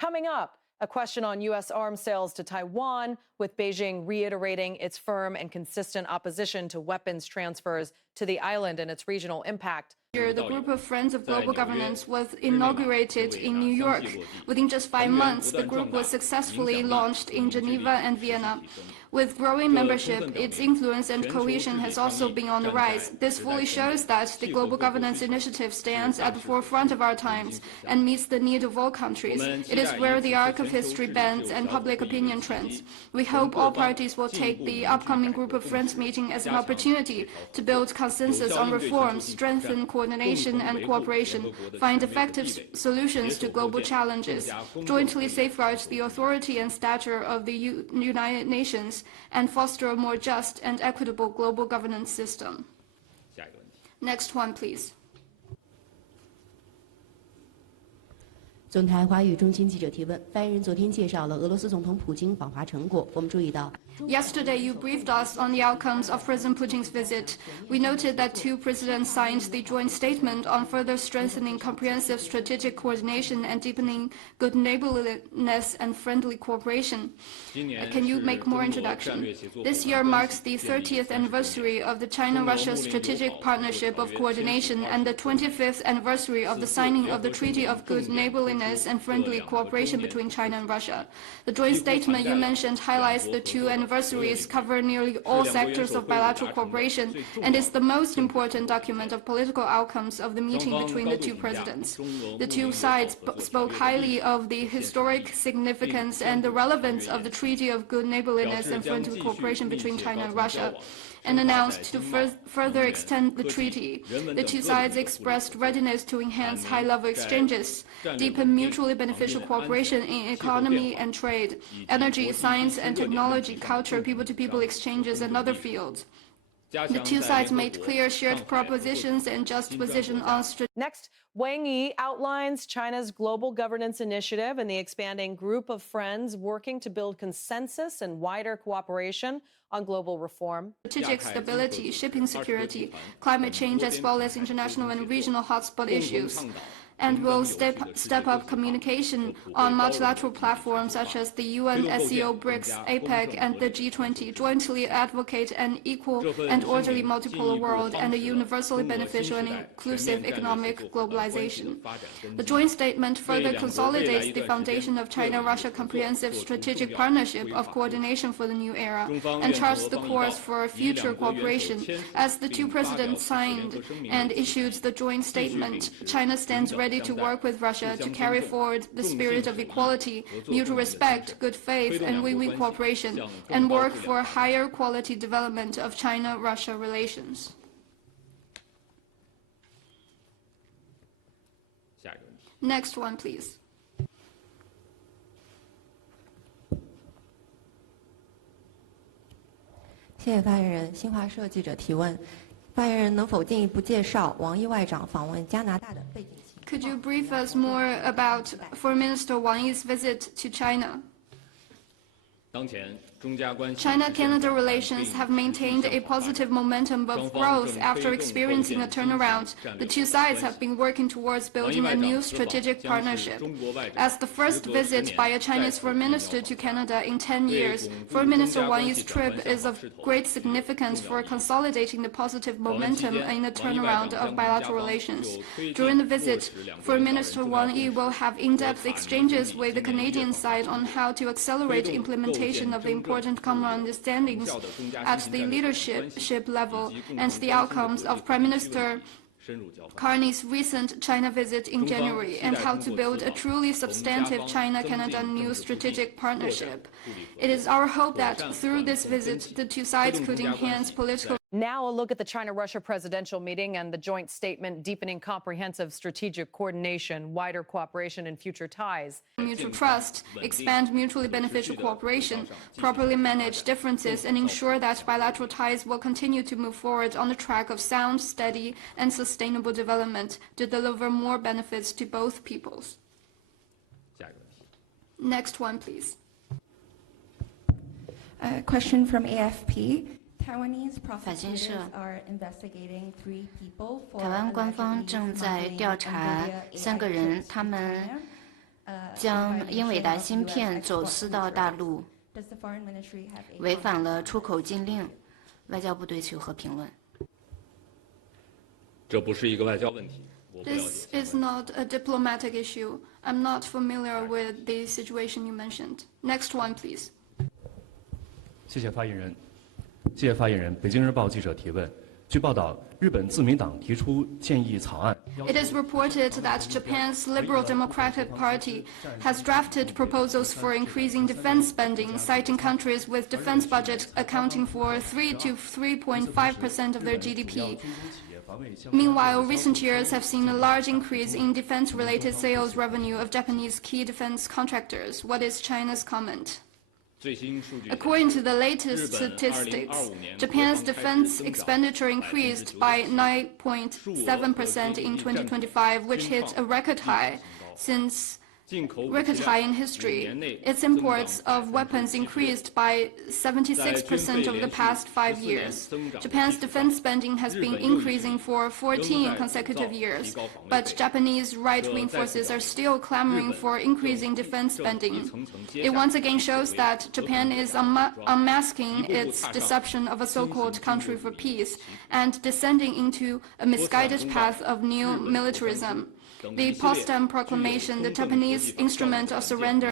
Coming up, a question on U.S. arms sales to Taiwan, with Beijing reiterating its firm and consistent opposition to weapons transfers to the island and its regional impact. The Group of Friends of Global Governance was inaugurated in New York. Within just 5 months, the group was successfully launched in Geneva and Vienna. With growing membership, its influence and cohesion has also been on the rise. This fully shows that the Global Governance Initiative stands at the forefront of our times and meets the need of all countries. It is where the arc of history bends and public opinion trends. We hope all parties will take the upcoming Group of Friends meeting as an opportunity to build consensus on reforms, strengthen coordination and cooperation, find effective solutions to global challenges, jointly safeguard the authority and stature of the United Nations, and foster a more just and equitable global governance system. Next one, please. 总台华语中心记者提问：发言人昨天介绍了俄罗斯总统普京访华成果。我们注意到 Yesterday, you briefed us on the outcomes of President Putin's visit. We noted that 2 presidents signed the joint statement on further strengthening comprehensive strategic coordination and deepening good neighborliness and friendly cooperation. Can you make more introduction? This year marks the 30th anniversary of the China-Russia Strategic Partnership of Coordination and the 25th anniversary of the signing of the Treaty of Good Neighborliness and Friendly Cooperation between China and Russia. The joint statement you mentioned highlights the 2 anniversaries cover nearly all sectors of bilateral cooperation and is the most important document of political outcomes of the meeting between the 2 presidents. The 2 sides spoke highly of the historic significance and the relevance of the Treaty of Good Neighborliness and Friendly Cooperation between China and Russia, and announced to further extend the treaty. The 2 sides expressed readiness to enhance high-level exchanges, deepen mutually beneficial cooperation in economy and trade, energy, science and technology, culture, people-to-people exchanges, and other fields. The 2 sides made clear shared propositions and just position on Next, Wang Yi outlines China's global governance initiative and the expanding group of friends working to build consensus and wider cooperation on global reform. Strategic stability, shipping security, climate change, as well as international and regional hotspot issues, and will step up communication on multilateral platforms such as the UN, SCO, BRICS, APEC, and the G20, jointly advocate an equal and orderly multipolar world and a universally beneficial and inclusive economic globalization. The joint statement further consolidates the foundation of China-Russia Comprehensive Strategic Partnership of Coordination for the New Era and charts the course for future cooperation. As the 2 presidents signed and issued the joint statement, China stands ready to work with Russia to carry forward the spirit of equality, mutual respect, good faith, and win-win cooperation, and work for higher quality development of China-Russia relations. Next one, please. 谢谢发言人。新华社记者提问：发言人能否进一步介绍王毅外长访问加拿大的背景情况？ Could you brief us more about Foreign Minister Wang Yi's visit to China? China-Canada relations have maintained a positive momentum of growth after experiencing a turnaround. The 2 sides have been working towards building a new strategic partnership. As the first visit by a Chinese foreign minister to Canada in 10 years, Foreign Minister Wang Yi's trip is of great significance for consolidating the positive momentum in the turnaround of bilateral relations. During the visit, Foreign Minister Wang Yi will have in-depth exchanges with the Canadian side on how to accelerate implementation of the important common understandings at the leadership level and the outcomes of Prime Minister Carney's recent China visit in January, and how to build a truly substantive China-Canada new strategic partnership. It is our hope that through this visit, the 2 sides could enhance political. Now a look at the China-Russia presidential meeting and the joint statement deepening comprehensive strategic coordination, wider cooperation, and future ties. Mutual trust, expand mutually beneficial cooperation, properly manage differences, and ensure that bilateral ties will continue to move forward on the track of sound, steady, and sustainable development to deliver more benefits to both peoples. Next one, please. Question from AFP. 台湾官方正在调查3个人，他们将英伟达芯片走私到大陆， Does the Foreign Ministry have a 违反了出口禁令。外交部对此有何评论？这不是一个外交问题，我不了解。 This is not a diplomatic issue. I'm not familiar with the situation you mentioned. Next one, please. 谢谢发言人。谢谢发言人。北京日报记者提问：据报道，日本自民党提出建议草案。 It is reported that Japan's Liberal Democratic Party has drafted proposals for increasing defense spending, citing countries with defense budgets accounting for 3 to 3.5% of their GDP. Meanwhile, recent years have seen a large increase in defense-related sales revenue of Japanese key defense contractors. What is China's comment? According to the latest statistics, Japan's defense expenditure increased by 9.7% in 2025, which hit a record high in history. Its imports of weapons increased by 76% over the past 5 years. Japan's defense spending has been increasing for 14 consecutive years, but Japanese right-wing forces are still clamoring for increasing defense spending. It once again shows that Japan is unmasking its deception of a so-called country for peace and descending into a misguided path of new militarism. The Potsdam Proclamation, the Japanese instrument of surrender